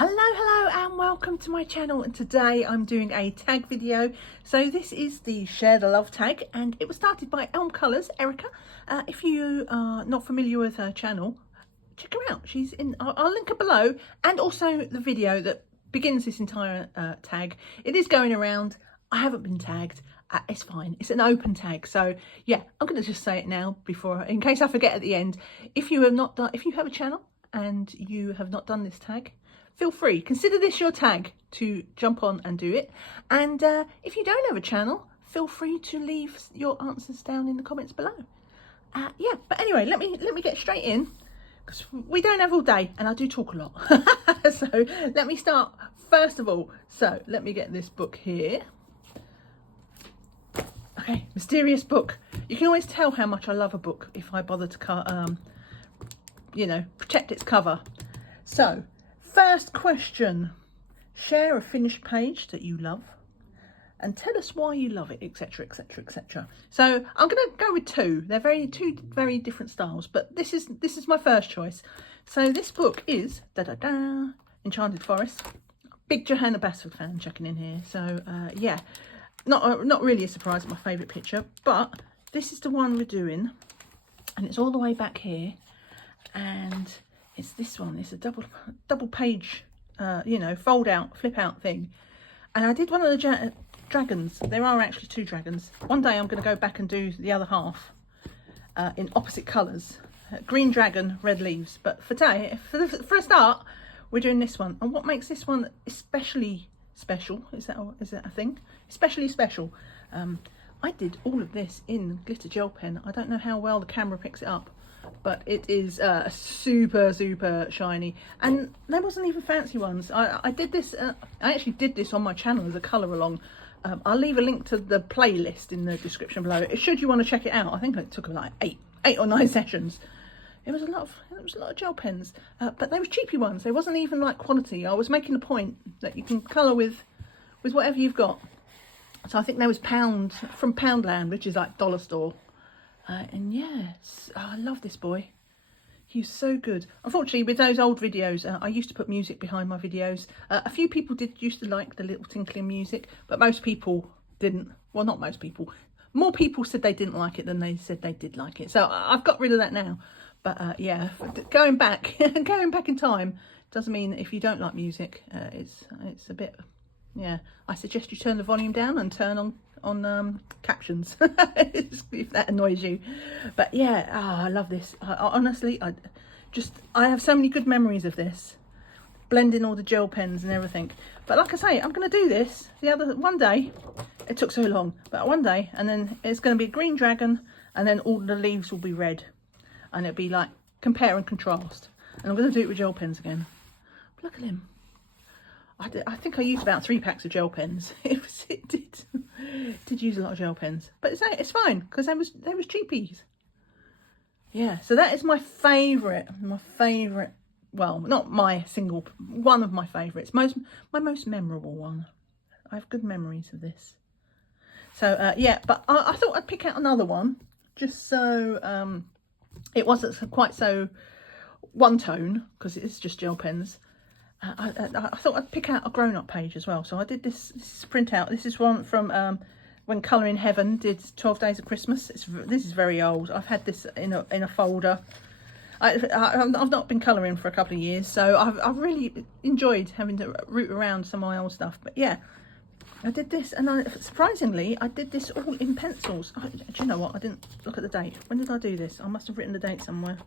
Hello and welcome to my channel, and today I'm doing a tag video. So this is the Share the Love tag, and it was started by Colours, Erica. If you are not familiar with her channel, check her out. She's in, I'll link her below, and also the video that begins this entire tag. It is going around. I haven't been tagged. It's fine. It's an open tag. So yeah, I'm going to just say it now before, in case I forget at the end. If you have not done, if you have a channel and you have not done this tag, feel free, consider this your tag to jump on and do it. And if you don't have a channel, feel free to leave your answers down in the comments below. Yeah, but anyway, let me get straight in, because we don't have all day and I do talk a lot. So let me start first of all. So let me get this book here. Okay, mysterious book. You can always tell how much I love a book if I bother to you know, protect its cover. So first question: share a finished page that you love and tell us why you love it, etc, etc, etc. So I'm going to go with two. They're two very different styles, but this is my first choice. So this book is Enchanted Forest. Big Johanna Basford fan checking in here. So yeah, not really a surprise at my favourite picture, but this is the one we're doing, and it's all the way back here, and it's this one. It's a double page, you know, fold out, flip out thing. And I did one of the dragons. There are actually two dragons. One day I'm going to go back and do the other half in opposite colours. Green dragon, red leaves. But for today, for a start, we're doing this one. And what makes this one especially special, is that a thing? Especially special. I did all of this in glitter gel pen. I don't know how well the camera picks it up, but it is super shiny, and there wasn't even fancy ones. I did this, I actually did this on my channel as a colour along. I'll leave a link to the playlist in the description below, should you want to check it out. I think it took like eight or 9 sessions. It was a lot of gel pens, but they were cheapy ones. They wasn't even like quality. I was making the point that you can colour with whatever you've got. So I think there was from Poundland, which is like dollar store. And yes, I love this boy. He's so good. Unfortunately, with those old videos, I used to put music behind my videos. A few people used to like the little tinkling music, but most people didn't. Well, not most people. More people said they didn't like it than they said they did like it. So I've got rid of that now. But yeah, going back in time doesn't mean if you don't like music, it's a bit. Yeah, I suggest you turn the volume down and turn on captions if that annoys you. But yeah, I love this. Honestly, I have so many good memories of this, blending all the gel pens and everything. But like I say, I'm going to do this one day. It took so long, but one day, and then it's going to be a green dragon, and then all the leaves will be red, and it'll be like compare and contrast. And I'm going to do it with gel pens again. Look at him. I think I used about 3 packs of gel pens. It did use a lot of gel pens, but it's fine because they was cheapies. Yeah, so that is my favourite. Well, not my single, one of my favourites. My most memorable one. I have good memories of this. So yeah, but I thought I'd pick out another one just so it wasn't quite so one tone, because it's just gel pens. I thought I'd pick out a grown-up page as well. So I did this printout. This is one from when Colour in Heaven did 12 Days of Christmas. This is very old. I've had this in a folder. I've not been colouring for a couple of years, so I've really enjoyed having to root around some of my old stuff. But yeah, I did this, and surprisingly, I did this all in pencils. Do you know what? I didn't look at the date. When did I do this? I must have written the date somewhere.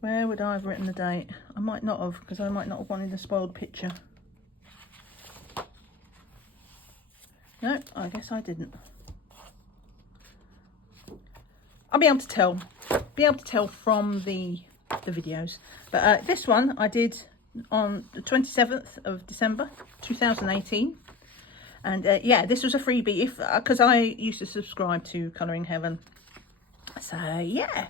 Where would I have written the date? I might not have, because I might not have wanted a spoiled picture. No, I guess I didn't. I'll be able to tell from the videos. But this one I did on the 27th of December 2018. And yeah, this was a freebie because I used to subscribe to Colour in Heaven. So yeah,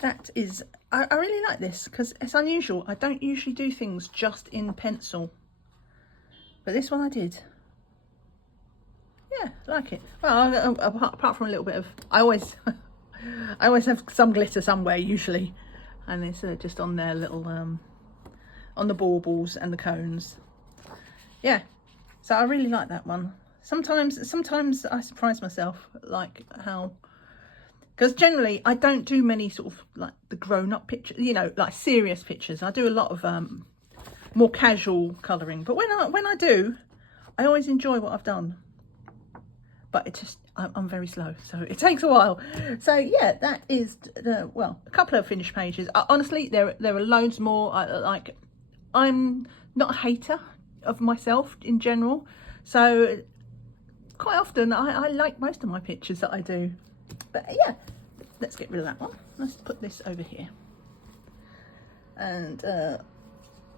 that is, I really like this because it's unusual. I don't usually do things just in pencil, but this one I did. Yeah, like it. Well, apart from a little bit of, I always have some glitter somewhere usually, and it's just on their little on the baubles and the cones. Yeah, so I really like that one. Sometimes I surprise myself, like how, because generally I don't do many sort of like the grown-up pictures, you know, like serious pictures. I do a lot of more casual colouring, but when I do, I always enjoy what I've done. But it just, I'm very slow, so it takes a while. So yeah, that is well, a couple of finished pages. Honestly, there are loads more. I'm not a hater of myself in general, so quite often I like most of my pictures that I do. But yeah, let's get rid of that one. Let's put this over here, and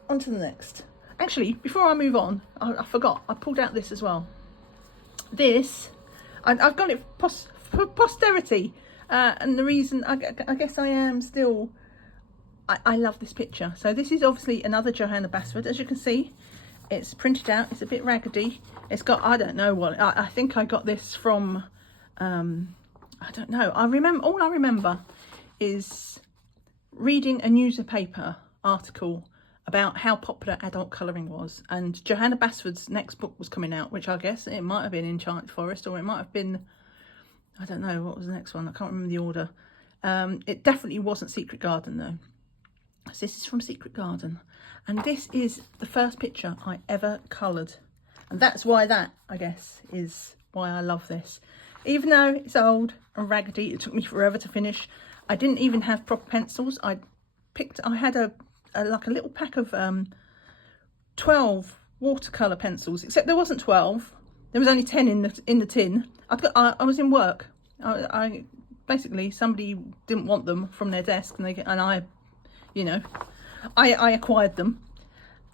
on to the next. Actually, before I move on, I forgot, I pulled out this as well. This, I've got it for posterity, and the reason, I guess I am still, I love this picture. So this is obviously another Johanna Basford. As you can see, it's printed out, it's a bit raggedy. It's got, I don't know what, I think I got this from, I don't know. All I remember is reading a newspaper article about how popular adult colouring was, and Johanna Basford's next book was coming out, which I guess it might have been Enchanted Forest, or it might have been, I don't know, what was the next one? I can't remember the order. It definitely wasn't Secret Garden though. So this is from Secret Garden, and this is the first picture I ever coloured, and that's why that, I guess, is why I love this. Even though it's old and raggedy, it took me forever to finish. I didn't even have proper pencils. I had a like a little pack of 12 watercolour pencils, except there wasn't 12. There was only 10 in the tin. I was in work. I basically, somebody didn't want them from their desk, and I, you know, I acquired them.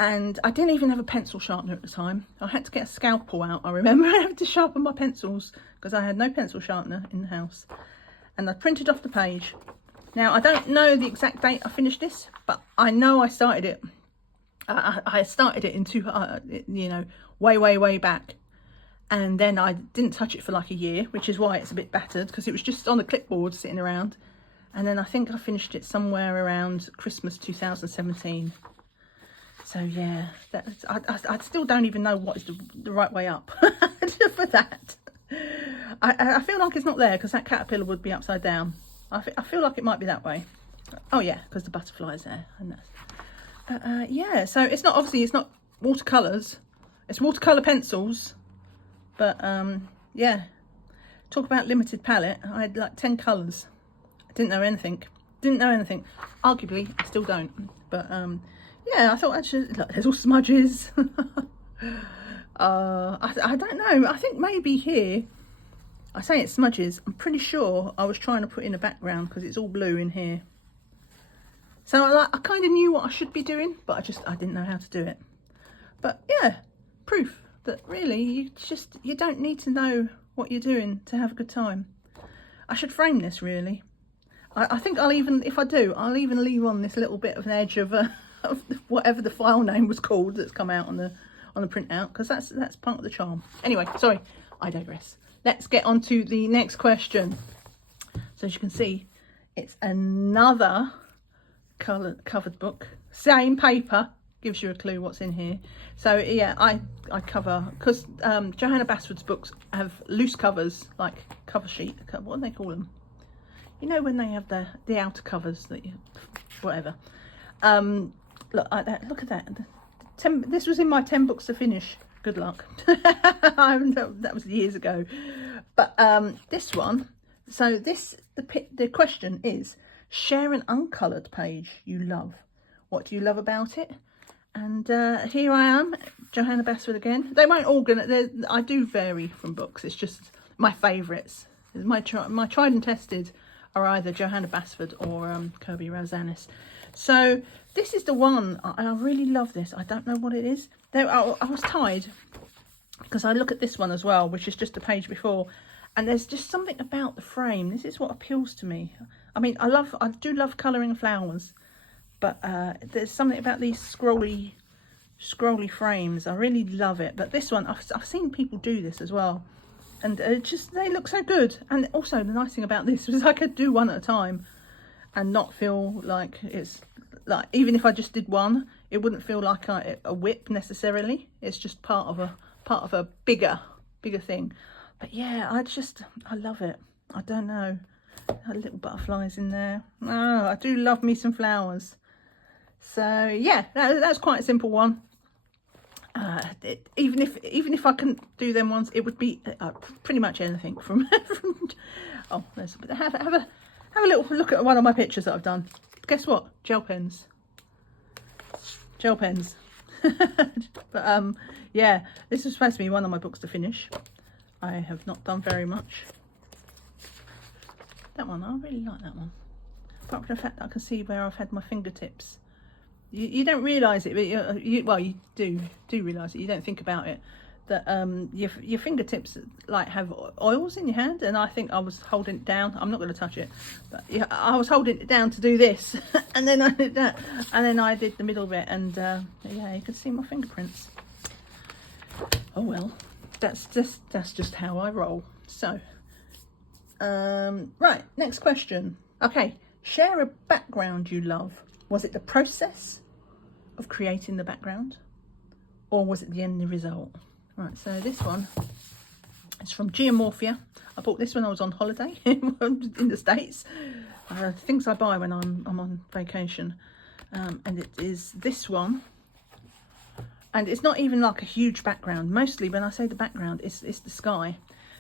And I didn't even have a pencil sharpener at the time. I had to get a scalpel out. I remember I had to sharpen my pencils because I had no pencil sharpener in the house. And I printed off the page. Now, I don't know the exact date I finished this, but I know I started it. I started it in you know, way back. And then I didn't touch it for like a year, which is why it's a bit battered, because it was just on the clipboard sitting around. And then I think I finished it somewhere around Christmas 2017. So yeah, I still don't even know what is the right way up for that. I feel like it's not there because that caterpillar would be upside down. I feel like it might be that way. Oh yeah, because the butterfly's there. And that's, yeah, so it's not, obviously it's not watercolours. It's watercolour pencils. But yeah, talk about limited palette. I had like 10 colours. I didn't know anything. Arguably, I still don't. But yeah, I thought actually, look, there's all smudges. I don't know. I think maybe here, I say it's smudges. I'm pretty sure I was trying to put in a background because it's all blue in here. So I kind of knew what I should be doing, but I didn't know how to do it. But yeah, proof that really you don't need to know what you're doing to have a good time. I should frame this really. I think I'll even, if I do, I'll even leave on this little bit of an edge of whatever the file name was called that's come out on the printout, because that's part of the charm. Anyway, sorry, I digress. Let's get on to the next question. So as you can see, it's another covered book, same paper, gives you a clue what's in here. So yeah, I cover, because Johanna Basford's books have loose covers, like cover sheet, what do they call them? You know, when they have the outer covers that you, whatever. Look at that. This was in my 10 books to finish. Good luck. That was years ago. But this one, so the question is, share an uncoloured page you love. What do you love about it? And here I am, Johanna Basford again. They won't all I do vary from books. It's just my favourites. My tried and tested are either Johanna Basford or Kirby Rosanis. So this is the one, I really love this. I don't know what it is. I was tied because I look at this one as well, which is just a page before, and there's just something about the frame. This is what appeals to me. I mean, I do love colouring flowers, but there's something about these scrolly frames. I really love it. But this one, I've seen people do this as well, and they look so good. And also the nice thing about this was I could do one at a time and not feel like it's like, even if I just did one, it wouldn't feel like a whip necessarily. It's just part of a bigger thing. But yeah, I love it. I don't know. Little butterflies in there. Oh, I do love me some flowers. So yeah, that's quite a simple one. Even if I couldn't do them ones, it would be pretty much anything from. Oh, have a little look at one of my pictures that I've done. Guess what? Gel pens. But yeah, this is supposed to be one of my books to finish. I have not done very much. That one, I really like that one. Apart from the fact that I can see where I've had my fingertips. You don't realise it, but you do realise it. You don't think about it. That your fingertips like have oils in your hand, and I think I was holding it down. I'm not going to touch it, but yeah, I was holding it down to do this, and then I did that, and then I did the middle bit, and yeah, you can see my fingerprints. Oh well, that's just how I roll. So, right, next question. Okay, share a background you love. Was it the process of creating the background, or was it the end result? Right, so this one is from Geomorphia. I bought this when I was on holiday in the States. Things I buy when I'm on vacation. And it is this one. And it's not even like a huge background. Mostly when I say the background, it's the sky.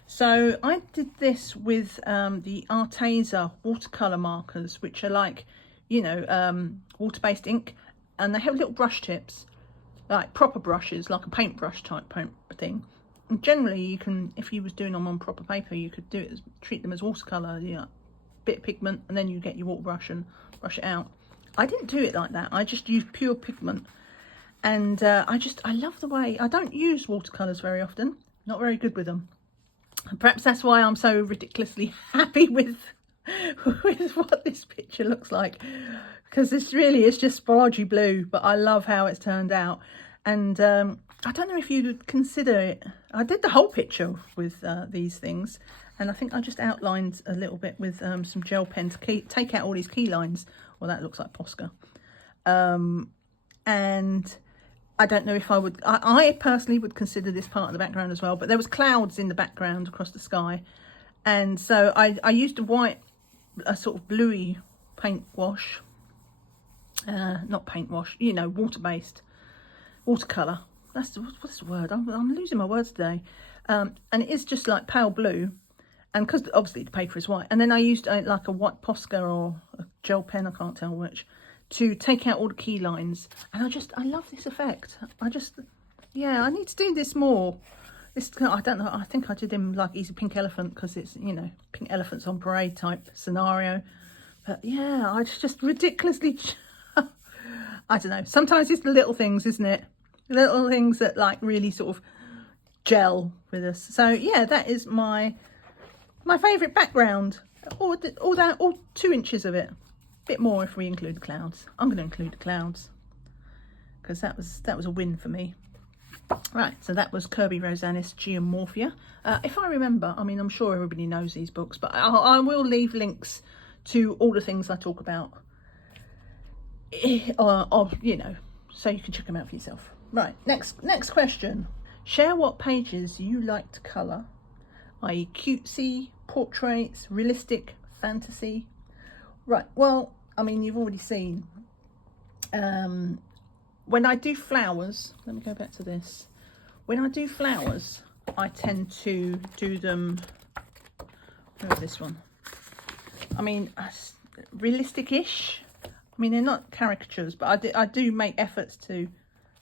So I did this with the Arteza watercolour markers, which are like, you know, water-based ink. And they have little brush tips, like proper brushes, like a paintbrush type thing. And generally you can, if you was doing them on proper paper, you could do it treat them as watercolour, you know, bit of pigment, and then you get your water brush and brush it out. I didn't do it like that. I just used pure pigment. And I love the way, I don't use watercolours very often, not very good with them. Perhaps that's why I'm so ridiculously happy with what this picture looks like, because this really is just splodgy blue, but I love how it's turned out. And I don't know if you would consider it, I did the whole picture with these things, and I think I just outlined a little bit with some gel pen to take out all these key lines. Well, that looks like Posca. And I don't know if I would, I personally would consider this part of the background as well, but there was clouds in the background across the sky. And so I used a sort of bluey paint wash, not paint wash, you know, water-based, watercolour. What's the word? I'm losing my words today. And it is just like pale blue, and because obviously the paper is white. And then I used like a white Posca or a gel pen, I can't tell which, to take out all the key lines. And I love this effect. Yeah, I need to do this more. I don't know, I think I did him like he's a pink elephant, because it's, you know, pink elephants on parade type scenario. But yeah, I just ridiculously, I don't know, sometimes it's the little things, isn't it? Little things that like really sort of gel with us. So yeah, that is my favourite background. All 2 inches of it. Bit more if we include the clouds. I'm going to include the clouds, because that was a win for me. Right, so that was Kirby Rosanis Geomorphia. If I remember, I mean, I'm sure everybody knows these books, but I will leave links to all the things I talk about, you know, so you can check them out for yourself. Right, next question. Share what pages you like to colour, i.e. cutesy, portraits, realistic, fantasy. Right, well, I mean, you've already seen, when I do flowers, let me go back to this. When I do flowers, I tend to do them, where's this one? I mean, realistic-ish. I mean, they're not caricatures, but I do make efforts to,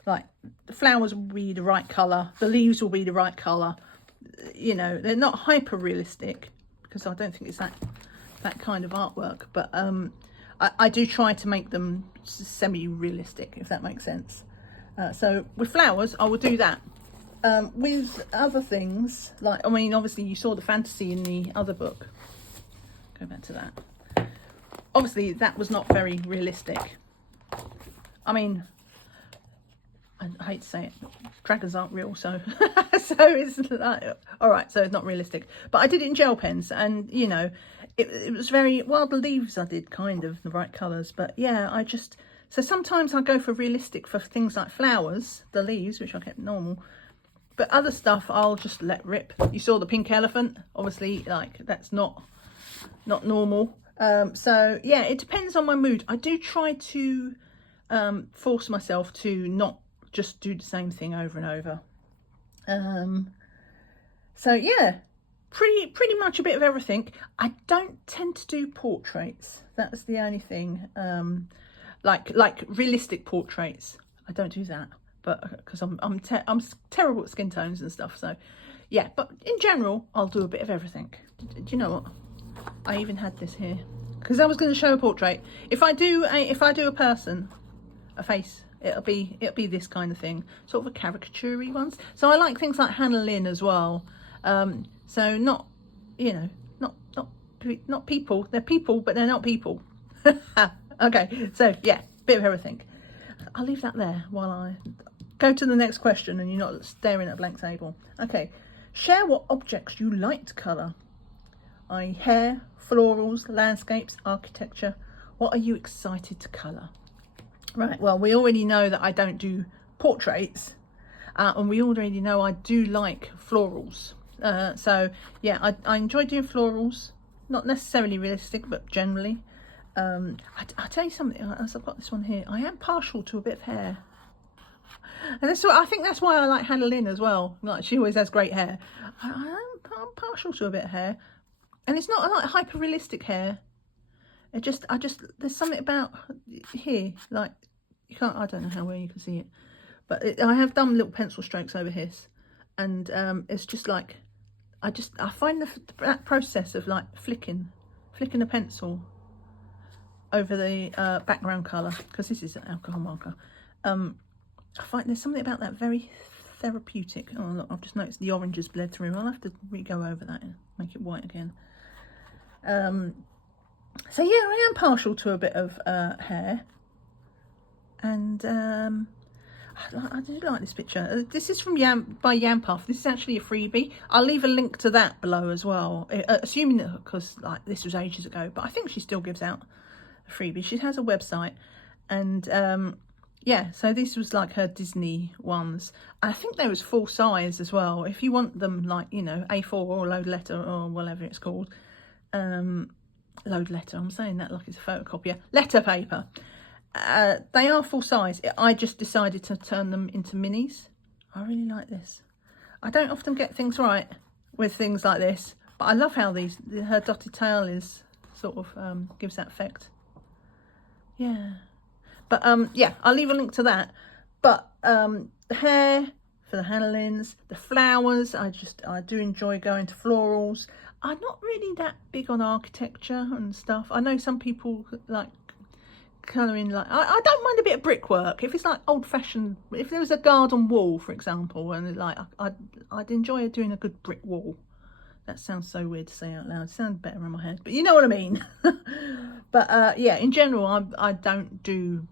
like, the flowers will be the right colour, the leaves will be the right colour. You know, they're not hyper-realistic, because I don't think it's that kind of artwork, but I do try to make them semi-realistic, if that makes sense. So with flowers, I will do that. With other things, like, I mean, obviously you saw the fantasy in the other book. Go back to that. Obviously, that was not very realistic. I mean, I hate to say it, dragons aren't real, so so it's like, all right, so it's not realistic. But I did it in gel pens, and you know, it was very, well, the leaves I did kind of the right colours, but yeah, I just So sometimes I go for realistic for things like flowers, the leaves, which I kept normal. But other stuff I'll just let rip. You saw the pink elephant, obviously, like that's not normal. So yeah, it depends on my mood. I do try to force myself to not just do the same thing over and over. So yeah, pretty much a bit of everything. I don't tend to do portraits. That's the only thing. Like realistic portraits, I don't do that. But because I'm terrible at skin tones and stuff. So yeah, but in general, I'll do a bit of everything. Do you know what? I even had this here because I was going to show a portrait. If I do a person, a face, it'll be this kind of thing, sort of a caricature-y ones. So I like things like Hannah Lynn as well. So not, you know, not people. They're people, but they're not people. Okay, so yeah, bit of everything. I'll leave that there while I go to the next question and you're not staring at a blank table. Okay, share what objects you like to colour. Hair, florals, landscapes, architecture. What are you excited to colour? Right, well, we already know that I don't do portraits, and we already know I do like florals. So yeah, I enjoy doing florals, not necessarily realistic, but generally. I'll tell you something, as I've got this one here, I am partial to a bit of hair. And I think that's why I like Hannah Lynn as well. Like, she always has great hair. I'm partial to a bit of hair. And it's not like hyper realistic hair. I just there's something about here, like you can't, I don't know how well you can see it, but I have done little pencil strokes over his, and it's just like I find that process of like flicking a pencil over the background colour, because this is an alcohol marker, I find there's something about that very therapeutic. Oh look, I've just noticed the orange has bled through. I'll have to re-go over that and make it white again. So yeah, I am partial to a bit of hair, and I do like this picture. This is from by Yampuff. This is actually a freebie. I'll leave a link to that below as well, assuming that, because like this was ages ago, but I think she still gives out a freebie. She has a website, and yeah, so this was like her Disney ones. I think there was full size as well, if you want them, like, you know, A4 or load letter or whatever it's called. Load letter, I'm saying that like it's a photocopier. Letter paper. They are full size. I just decided to turn them into minis. I really like this. I don't often get things right with things like this, but I love how her dotted tail is sort of gives that effect. Yeah. But yeah, I'll leave a link to that. But the hair for the Hannah Lynn's, the flowers, I do enjoy going to florals. I'm not really that big on architecture and stuff. I know some people like colouring, like I don't mind a bit of brickwork if it's like old-fashioned. If there was a garden wall, for example, and like I'd enjoy doing a good brick wall. That sounds so weird to say out loud. It sounds better in my head, but you know what I mean. But yeah, in general, I don't do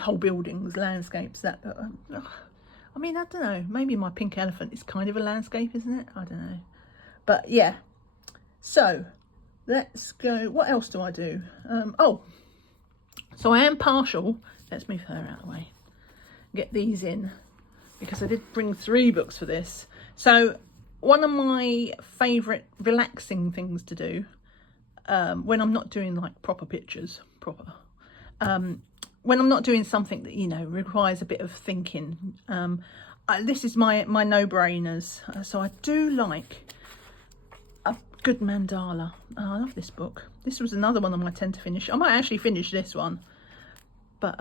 whole buildings, landscapes. That I mean, I don't know. Maybe my pink elephant is kind of a landscape, isn't it? I don't know. But yeah. So let's go. What else do I do? Oh, so I am partial. Let's move her out of the way. Get these in, because I did bring 3 books for this. So one of my favourite relaxing things to do when I'm not doing like proper pictures, when I'm not doing something that, you know, requires a bit of thinking, this is my no-brainers. So I do like a good mandala. Oh, I love this book. This was another one I might tend to finish. I might actually finish this one, but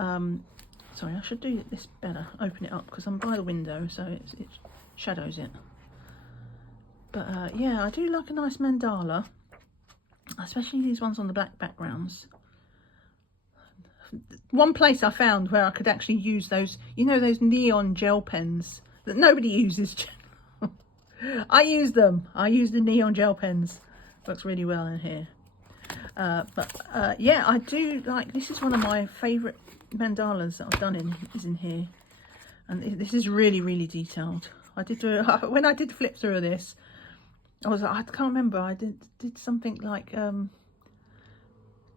sorry, I should do this better. Open it up, because I'm by the window, so it shadows it. But yeah, I do like a nice mandala, especially these ones on the black backgrounds. One place I found where I could actually use those, you know, those neon gel pens that nobody uses. I use them. I use the neon gel pens. Works really well in here. But yeah, I do like, this is one of my favourite mandalas that I've done is in here. And this is really, really detailed. I did when I did flip through this, I was like, I can't remember. I did something like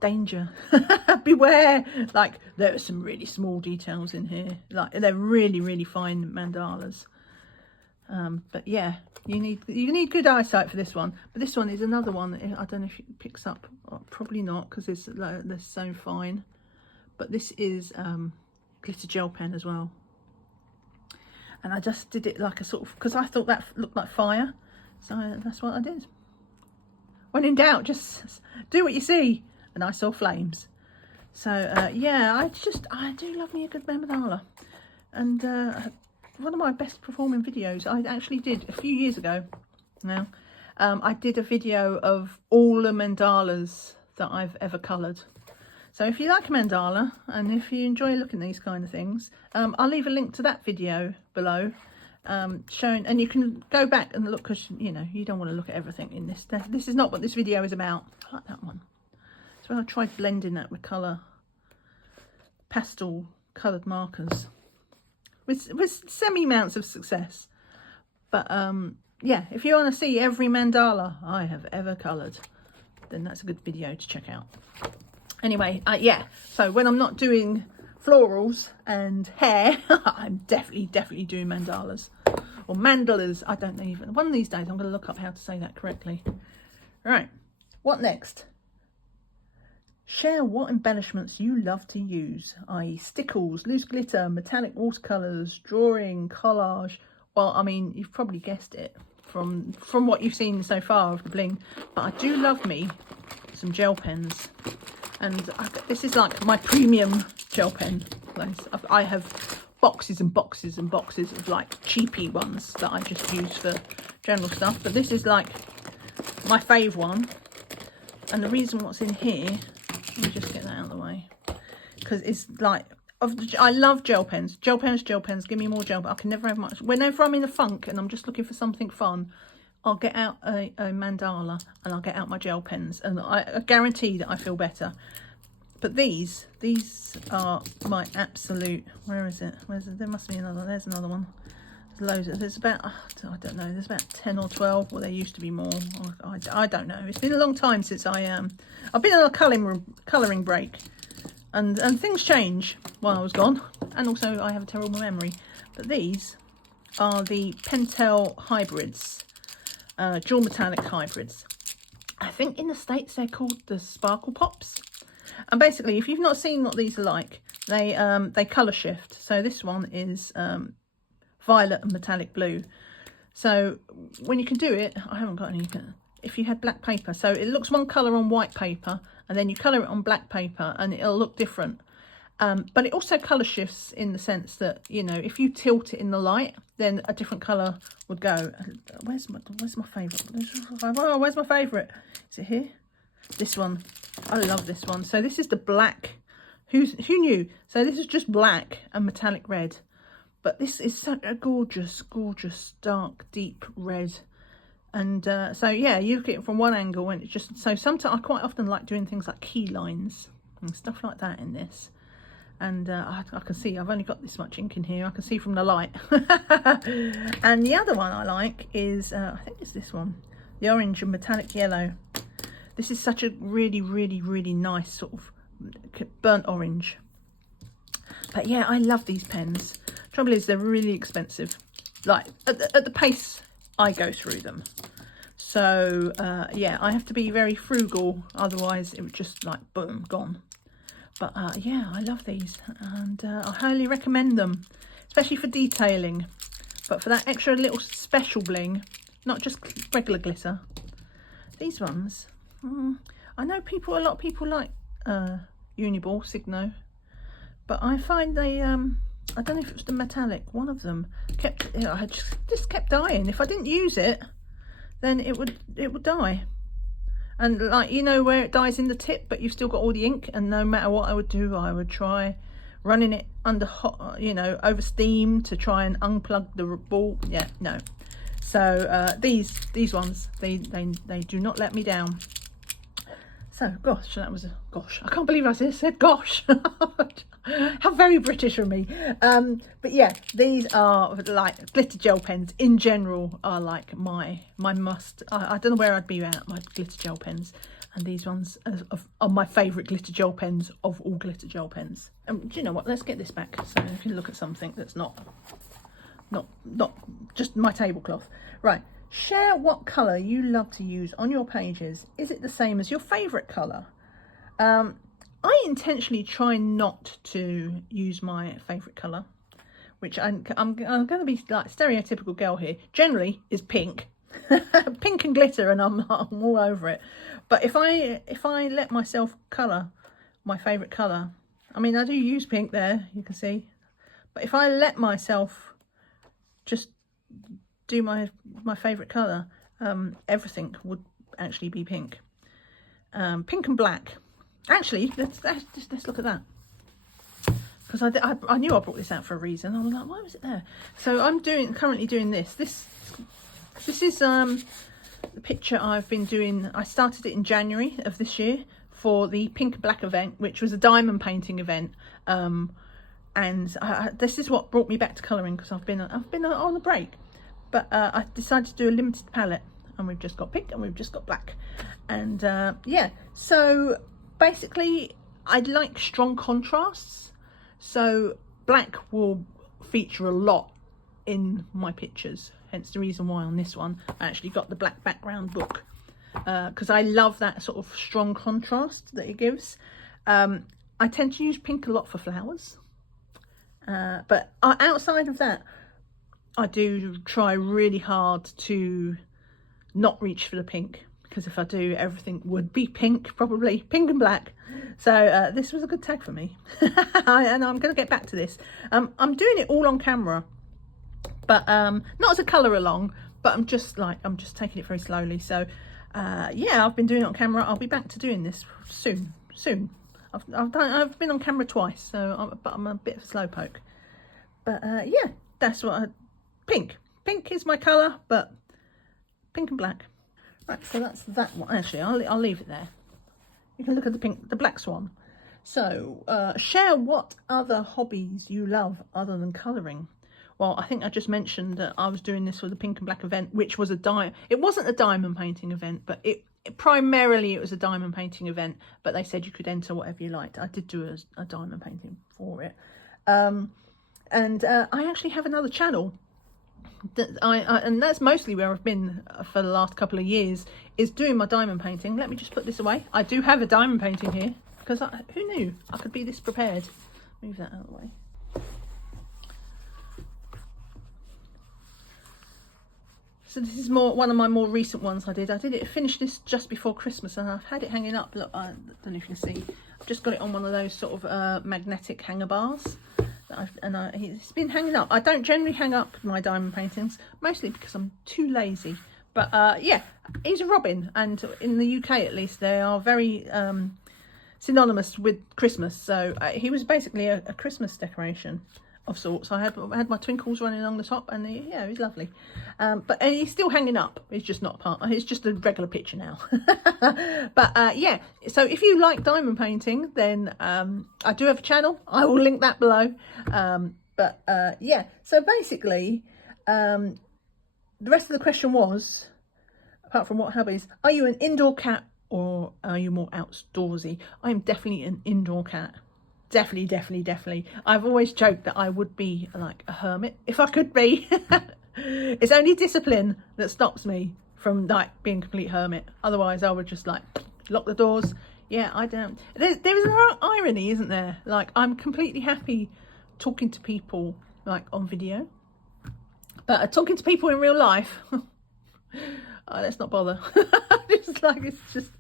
danger. Beware. Like, there are some really small details in here. Like, they're really, really fine mandalas. But yeah, you need good eyesight for this one. But this one is another one. I don't know if it picks up. Probably not, because they're so fine. But this is glitter gel pen as well. And I just did it like a sort of, because I thought that looked like fire. So that's what I did. When in doubt, just do what you see. And I saw flames. So yeah, I do love me a good mandala. And one of my best performing videos I actually did a few years ago now. I did a video of all the mandalas that I've ever coloured. So if you like a mandala and if you enjoy looking at these kind of things, I'll leave a link to that video below, showing, and you can go back and look, because you know you don't want to look at everything in this. This is not what this video is about. I like that one. So I tried blending that with pastel coloured markers with semi amounts of success. But yeah, if you want to see every mandala I have ever coloured, then that's a good video to check out. Anyway, yeah, so when I'm not doing florals and hair, I'm definitely doing mandalas. Or mandalas, I don't know even. One of these days I'm going to look up how to say that correctly. Right, what next? Share what embellishments you love to use, i.e. stickles, loose glitter, metallic watercolours, drawing, collage. Well, I mean, you've probably guessed it from what you've seen so far of the bling. But I do love me some gel pens. And this is like my premium gel pen. I have boxes and boxes and boxes of like cheapy ones that I just use for general stuff. But this is like my fave one. And the reason what's in here, let me just get that out of the way. Because it's like, I love gel pens. Gel pens, give me more gel. But I can never have much. Whenever I'm in a funk and I'm just looking for something fun, I'll get out a mandala and I'll get out my gel pens, and I guarantee that I feel better. But these are my absolute, where is it? There must be another, there's another one. There's loads, there's about, I don't know, there's about 10 or 12, well there used to be more, I don't know. It's been a long time since I've been on a colouring break, and things change while I was gone, and also I have a terrible memory. But these are the Pentel hybrids. Dual metallic hybrids. I think in the States they're called the Sparkle Pops. And basically, if you've not seen what these are like, they colour shift. So this one is violet and metallic blue. So when you can do it, I haven't got any. If you had black paper, so it looks one colour on white paper, and then you colour it on black paper, and it'll look different. But it also colour shifts in the sense that, you know, if you tilt it in the light, then a different colour would go. Where's my favourite? Oh, where's my favourite? Is it here? This one. I love this one. So this is the black. Who knew? So this is just black and metallic red. But this is such a gorgeous, gorgeous, dark, deep red. And so, yeah, you look at it from one angle, and it's just... So sometimes I quite often like doing things like key lines and stuff like that in this. And I can see I've only got this much ink in here. I can see from the light. And the other one I like is, I think it's this one, the orange and metallic yellow. This is such a really, really, really nice sort of burnt orange. But yeah, I love these pens. Trouble is, they're really expensive. Like at the pace I go through them. So yeah, I have to be very frugal. Otherwise, it would just like boom, gone. But yeah, I love these, and I highly recommend them, especially for detailing. But for that extra little special bling, not just regular glitter. These ones, I know a lot of people like Uniball, Signo, but I find they, I don't know if it was the metallic, one of them kept, I just kept dying. If I didn't use it, then it would die. And like, you know, where it dies in the tip, but you've still got all the ink. And no matter what I would do, I would try running it under hot, you know, over steam to try and unplug the ball. Yeah, no. So these ones, they do not let me down. So gosh, that was a gosh. I can't believe I said gosh. How very British of me. But yeah, these are like glitter gel pens in general are like my must. I don't know where I'd be without my glitter gel pens. And these ones are my favourite glitter gel pens of all glitter gel pens. And do you know what? Let's get this back so you can look at something that's not just my tablecloth. Right. Share what colour you love to use on your pages. Is it the same as your favourite colour? I intentionally try not to use my favourite colour, which I'm going to be like stereotypical girl here. Generally is pink. Pink and glitter, and I'm all over it. But if I let myself colour my favourite colour, I mean I do use pink there, you can see, but if I let myself just do my favourite colour, everything would actually be pink. Pink and black. Actually, let's look at that, because I knew I brought this out for a reason. I was like, why was it there? So I'm currently doing this. This is the picture I've been doing. I started it in January of this year for the pink and black event, which was a diamond painting event. And this is what brought me back to colouring, because I've been on a break. But I decided to do a limited palette, and we've just got pink and we've just got black. And yeah, so basically I like strong contrasts. So black will feature a lot in my pictures, hence the reason why on this one I actually got the black background book, because I love that sort of strong contrast that it gives. I tend to use pink a lot for flowers, but outside of that I do try really hard to not reach for the pink, because if I do, everything would be pink, probably pink and black. So this was a good tag for me. And I'm going to get back to this. I'm doing it all on camera, but not as a colour along, but I'm just taking it very slowly. So yeah, I've been doing it on camera. I'll be back to doing this soon. I've been on camera twice, so I'm a bit of a slowpoke. But yeah, that's what pink is my colour, but pink and black. Right, so that's that one. Actually, I'll leave it there. You can look at the black swan. So share what other hobbies you love other than colouring. Well, I think I just mentioned that I was doing this for the pink and black event, which was it wasn't a diamond painting event, but primarily it was a diamond painting event, but they said you could enter whatever you liked. I did do a diamond painting for it. And I actually have another channel that and that's mostly where I've been for the last couple of years, is doing my diamond painting. Let me just put this away. I do have a diamond painting here, because who knew I could be this prepared. Move that out of the way. So this is one of my more recent ones I finished this just before Christmas, and I've had it hanging up. Look, I don't know if you can see. I've just got it on one of those sort of magnetic hanger bars. It's been hanging up. I don't generally hang up my diamond paintings, mostly because I'm too lazy. But yeah, he's a robin, and in the UK at least, they are very synonymous with Christmas. So he was basically a Christmas decoration of sorts. I had my twinkles running along the top, and yeah, it was lovely. But he's still hanging up. It's just not part. It's just a regular picture now. But yeah, so if you like diamond painting, then I do have a channel. I will link that below. But yeah, so basically, the rest of the question was, apart from what hobbies, are you an indoor cat or are you more outdoorsy? I am definitely an indoor cat. Definitely. I've always joked that I would be like a hermit if I could be. It's only discipline that stops me from like being a complete hermit. Otherwise I would just like lock the doors. Yeah, I don't. There is an irony, isn't there? Like, I'm completely happy talking to people like on video, but talking to people in real life, oh, let's not bother. It's just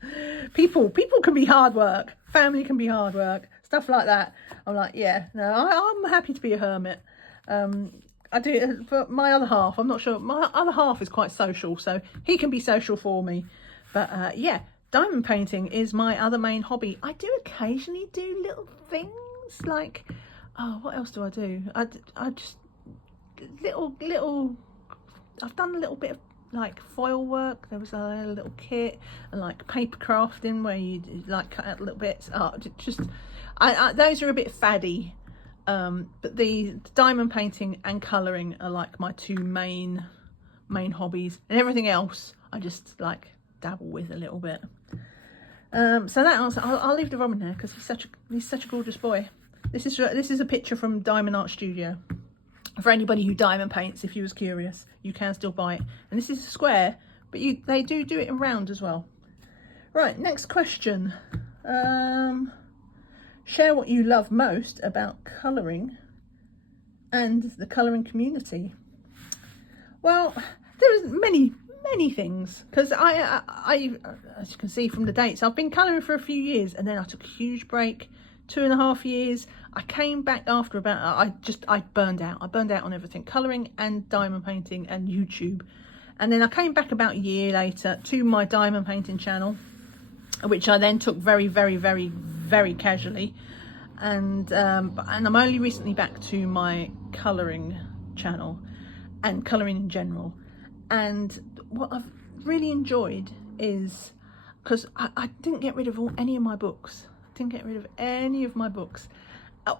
people can be hard work. Family can be hard work. Stuff like that. I'm like, yeah, no, I'm happy to be a hermit. I do it for my other half. I'm not sure. My other half is quite social, so he can be social for me. But yeah, diamond painting is my other main hobby. I do occasionally do little things like, oh, what else do I do? I just little. I've done a little bit of like foil work. There was a little kit, and like paper crafting where you like cut out little bits. Those are a bit faddy, but the diamond painting and colouring are like my two main hobbies, and everything else I just like dabble with a little bit. So that answer, I'll leave the Robin there because he's such a gorgeous boy. This is a picture from Diamond Art Studio. For anybody who diamond paints, if you was curious, you can still buy it. And this is a square, but they do it in round as well. Right, next question. Share what you love most about colouring and the colouring community. Well, there's many things, because I as you can see from the dates, I've been colouring for a few years, and then I took a huge break, 2.5 years. I came back after about, I burned out on everything, colouring and diamond painting and YouTube. And then I came back about a year later to my diamond painting channel, which I then took very casually, and I'm only recently back to my colouring channel and colouring in general. And what I've really enjoyed is, because I didn't get rid of any of my books.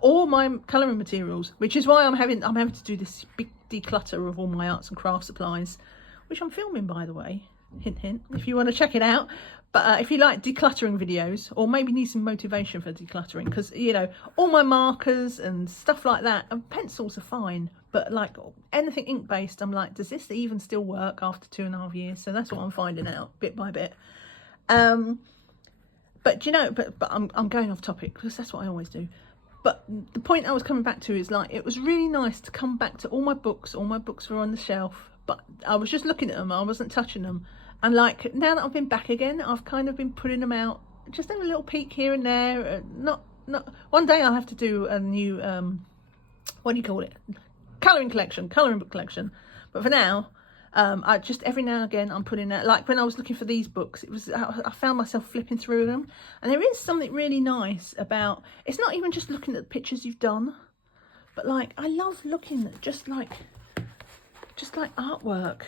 All my colouring materials, which is why I'm having to do this big declutter of all my arts and craft supplies, which I'm filming, by the way. Hint hint, if you want to check it out. But if you like decluttering videos, or maybe need some motivation for decluttering, because, you know, all my markers and stuff like that, and pencils are fine, but like anything ink based, I'm like, does this even still work after 2.5 years? So that's what I'm finding out bit by bit. But you know, but I'm going off topic because that's what I always do. But the point I was coming back to is, like, it was really nice to come back to all my books. All my books were on the shelf, but I was just looking at them. I wasn't touching them. And like, now that I've been back again, I've kind of been putting them out, just have a little peek here and there. Not one day I'll have to do a new what do you call it, colouring book collection. But for now, I just, every now and again, I'm putting out, like when I was looking for these books, I found myself flipping through them, and there is something really nice about, it's not even just looking at the pictures you've done, but like, I love looking at just like artwork.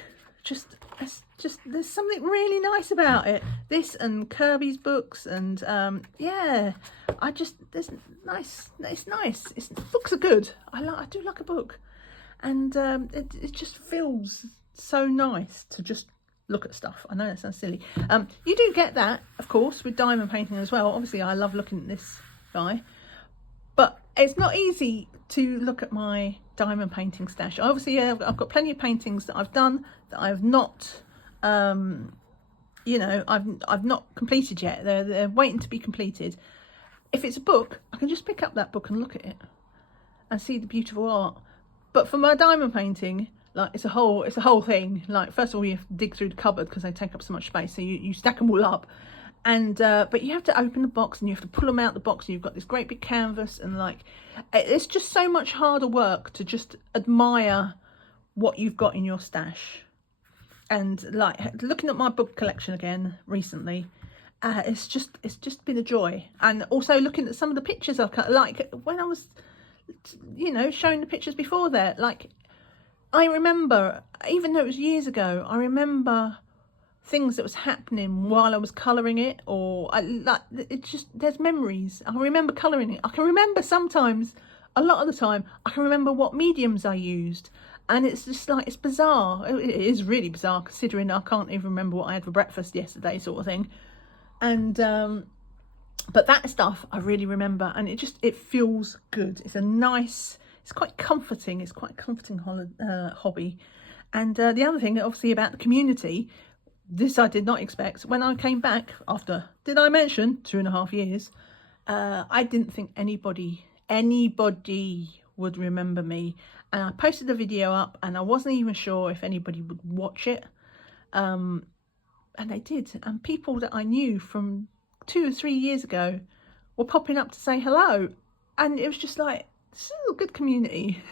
There's something really nice about it. This and Kirby's books, and yeah, there's nice. It's nice. Books are good. I do like a book, and it just feels so nice to just look at stuff. I know that sounds silly. You do get that, of course, with diamond painting as well. Obviously, I love looking at this guy, but it's not easy to look at my diamond painting stash. Obviously, I've got plenty of paintings that I've done that I've not, you know, I've not completed yet. They're waiting to be completed. If it's a book, I can just pick up that book and look at it and see the beautiful art. But for my diamond painting, like, it's a whole thing. Like, first of all, you have to dig through the cupboard because they take up so much space. So you stack them all up, and but you have to open the box and you have to pull them out the box, and you've got this great big canvas, and like, it's just so much harder work to just admire what you've got in your stash. And like, looking at my book collection again recently, it's just been a joy. And also looking at some of the pictures I've cut, like when I was, you know, showing the pictures before there, like, I remember, even though it was years ago, I remember things that was happening while I was colouring it, or there's memories. I remember colouring it. I can remember sometimes, a lot of the time, I can remember what mediums I used. And it's just like, it's bizarre. It is really bizarre, considering I can't even remember what I had for breakfast yesterday, sort of thing. And but that stuff I really remember, and it feels good. It's quite comforting. It's quite a comforting hobby. And the other thing, obviously, about the community, this I did not expect. When I came back after, did I mention 2.5 years? I didn't think anybody would remember me. And I posted a video up, and I wasn't even sure if anybody would watch it. And they did. And people that I knew from 2 or 3 years ago were popping up to say hello. And it was just like, this is a good community.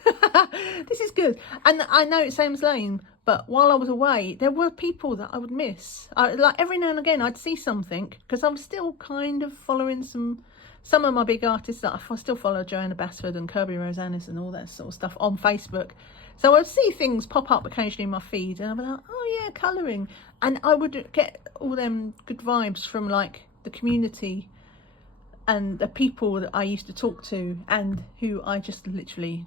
This is good. And I know it sounds lame, but while I was away, there were people that I would miss. Like, every now and again, I'd see something, because I'm still kind of following some of my big artists that I still follow, Joanna Basford and Kirby Rosanis and all that sort of stuff on Facebook. So I'd see things pop up occasionally in my feed, and I'd be like, oh yeah, colouring. And I would get all them good vibes from like the community and the people that I used to talk to, and who I just literally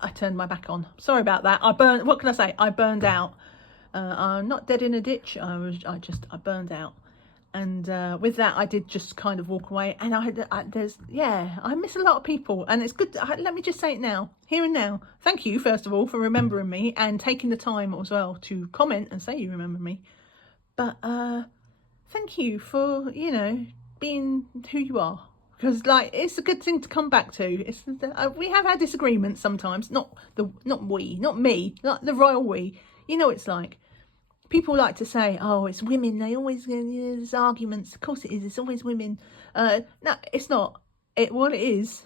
I turned my back on. Sorry about that. What can I say? I burned out. I'm not dead in a ditch. I burned out. And with that, I did just kind of walk away. And I miss a lot of people. And it's good. Let me just say it now, here and now. Thank you, first of all, for remembering me and taking the time as well to comment and say you remember me. But thank you for, you know, being who you are. Because, like, it's a good thing to come back to. It's we have had disagreements sometimes. Not me, like the royal we. You know, it's like. People like to say, oh, it's women. They always, there's arguments. Of course it is. It's always women. No, it's not. What it is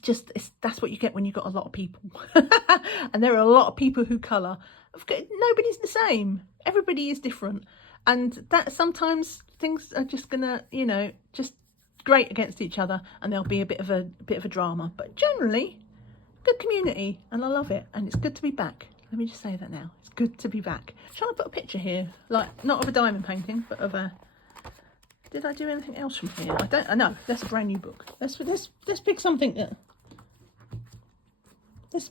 just, that's what you get when you've got a lot of people. And there are a lot of people who colour. Nobody's the same. Everybody is different. And that sometimes things are just going to, you know, just grate against each other. And there'll be a bit of a drama. But generally, good community. And I love it. And it's good to be back. Let me just say that now. It's good to be back. Trying to put a picture here, like not of a diamond painting, but of a. Did I do anything else from here? I don't. I know that's a brand new book. Let's pick something that. Let's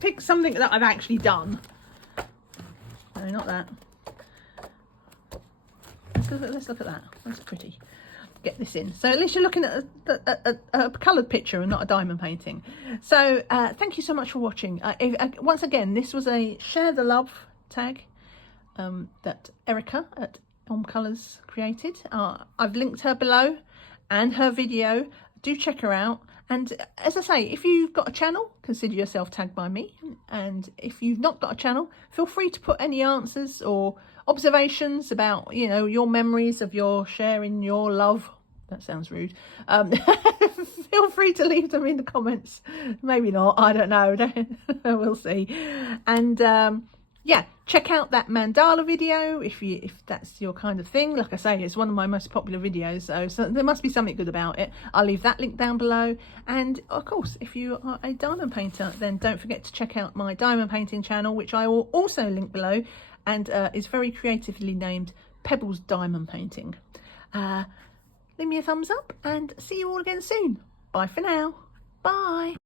pick something that I've actually done. No, not that. Let's look at that. That's pretty. Get this in, so at least you're looking at a coloured picture and not a diamond painting. So thank you so much for watching. Once again, this was a share the love tag that Erica at Colours created. I've linked her below and her video. Do check her out. And as I say, if you've got a channel, consider yourself tagged by me. And if you've not got a channel, feel free to put any answers or observations about, you know, your memories of your sharing your love. That sounds rude. Feel free to leave them in the comments. Maybe not. I don't know. We'll see. And yeah, check out that mandala video if that's your kind of thing. Like I say, it's one of my most popular videos, so there must be something good about it. I'll leave that link down below. And of course, if you are a diamond painter, then don't forget to check out my diamond painting channel, which I will also link below, and is very creatively named Pebbles Diamond Painting. Leave me a thumbs up and see you all again soon. Bye for now. Bye.